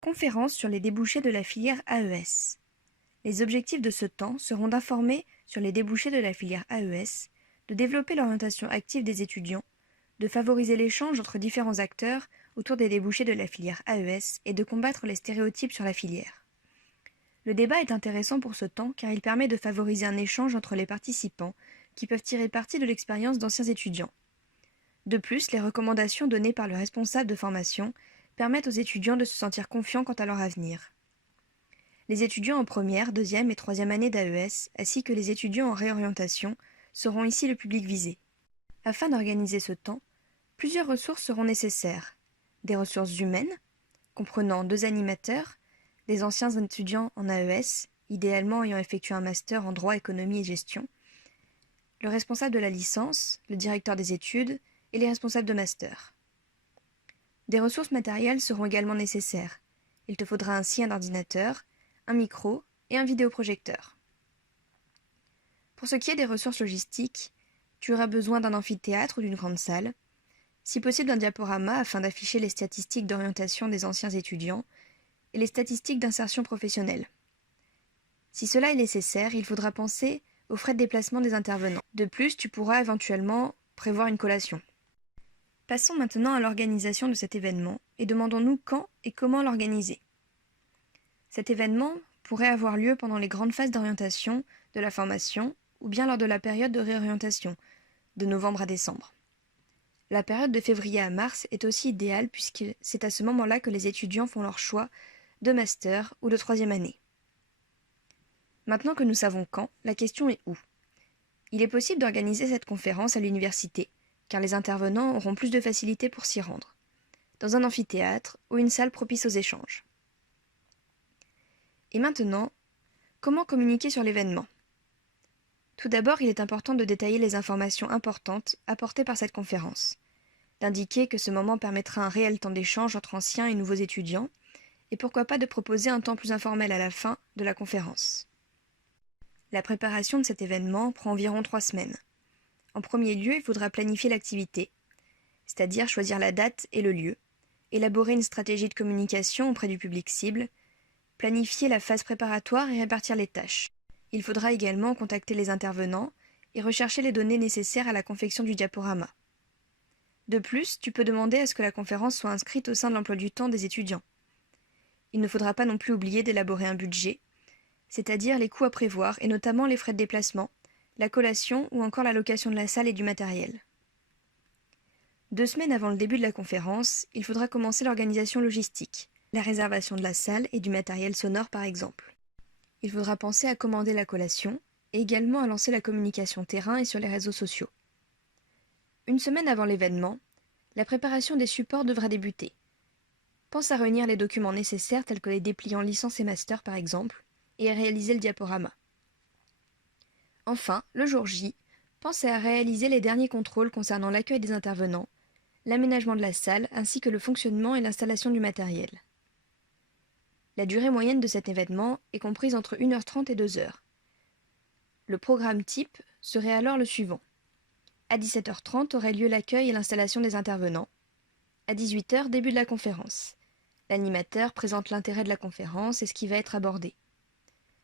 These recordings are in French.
Conférence sur les débouchés de la filière AES. Les objectifs de ce temps seront d'informer sur les débouchés de la filière AES, de développer l'orientation active des étudiants, de favoriser l'échange entre différents acteurs autour des débouchés de la filière AES et de combattre les stéréotypes sur la filière. Le débat est intéressant pour ce temps car il permet de favoriser un échange entre les participants qui peuvent tirer parti de l'expérience d'anciens étudiants. De plus, les recommandations données par le responsable de formation permettent aux étudiants de se sentir confiants quant à leur avenir. Les étudiants en première, deuxième et troisième année d'AES, ainsi que les étudiants en réorientation, seront ici le public visé. Afin d'organiser ce temps, plusieurs ressources seront nécessaires. Des ressources humaines, comprenant 2 animateurs, des anciens étudiants en AES, idéalement ayant effectué un master en droit, économie et gestion, le responsable de la licence, le directeur des études et les responsables de master. Des ressources matérielles seront également nécessaires. Il te faudra ainsi un ordinateur, un micro et un vidéoprojecteur. Pour ce qui est des ressources logistiques, tu auras besoin d'un amphithéâtre ou d'une grande salle, si possible d'un diaporama afin d'afficher les statistiques d'orientation des anciens étudiants et les statistiques d'insertion professionnelle. Si cela est nécessaire, il faudra penser aux frais de déplacement des intervenants. De plus, tu pourras éventuellement prévoir une collation. Passons maintenant à l'organisation de cet événement et demandons-nous quand et comment l'organiser. Cet événement pourrait avoir lieu pendant les grandes phases d'orientation de la formation ou bien lors de la période de réorientation, de novembre à décembre. La période de février à mars est aussi idéale puisque c'est à ce moment-là que les étudiants font leur choix de master ou de troisième année. Maintenant que nous savons quand, la question est où. Il est possible d'organiser cette conférence à l'université, car les intervenants auront plus de facilité pour s'y rendre, dans un amphithéâtre ou une salle propice aux échanges. Et maintenant, comment communiquer sur l'événement ? Tout d'abord, il est important de détailler les informations importantes apportées par cette conférence, d'indiquer que ce moment permettra un réel temps d'échange entre anciens et nouveaux étudiants, et pourquoi pas de proposer un temps plus informel à la fin de la conférence. La préparation de cet événement prend environ 3 semaines. En premier lieu, il faudra planifier l'activité, c'est-à-dire choisir la date et le lieu, élaborer une stratégie de communication auprès du public cible, planifier la phase préparatoire et répartir les tâches. Il faudra également contacter les intervenants et rechercher les données nécessaires à la confection du diaporama. De plus, tu peux demander à ce que la conférence soit inscrite au sein de l'emploi du temps des étudiants. Il ne faudra pas non plus oublier d'élaborer un budget, c'est-à-dire les coûts à prévoir et notamment les frais de déplacement, la collation ou encore la location de la salle et du matériel. 2 semaines avant le début de la conférence, il faudra commencer l'organisation logistique, la réservation de la salle et du matériel sonore par exemple. Il faudra penser à commander la collation et également à lancer la communication terrain et sur les réseaux sociaux. 1 semaine avant l'événement, la préparation des supports devra débuter. Pense à réunir les documents nécessaires tels que les dépliants licence et master par exemple, et à réaliser le diaporama. Enfin, le jour J, pense à réaliser les derniers contrôles concernant l'accueil des intervenants, l'aménagement de la salle ainsi que le fonctionnement et l'installation du matériel. La durée moyenne de cet événement est comprise entre 1h30 et 2h. Le programme type serait alors le suivant. À 17h30 aurait lieu l'accueil et l'installation des intervenants. À 18h, début de la conférence. L'animateur présente l'intérêt de la conférence et ce qui va être abordé.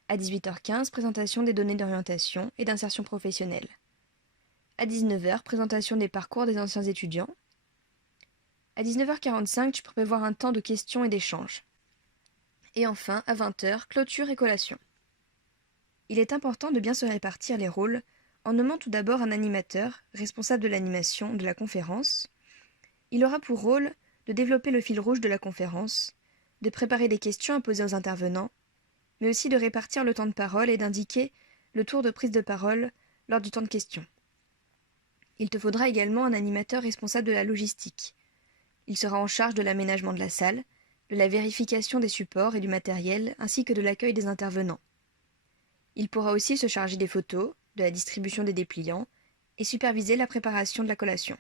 À 18h15, présentation des données d'orientation et d'insertion professionnelle. À 19h, présentation des parcours des anciens étudiants. À 19h45, tu peux prévoir un temps de questions et d'échanges. Et enfin, à 20h, clôture et collation. Il est important de bien se répartir les rôles en nommant tout d'abord un animateur, responsable de l'animation de la conférence. Il aura pour rôle de développer le fil rouge de la conférence, de préparer des questions à poser aux intervenants, mais aussi de répartir le temps de parole et d'indiquer le tour de prise de parole lors du temps de questions. Il te faudra également un animateur responsable de la logistique. Il sera en charge de l'aménagement de la salle, de la vérification des supports et du matériel, ainsi que de l'accueil des intervenants. Il pourra aussi se charger des photos, de la distribution des dépliants, et superviser la préparation de la collation.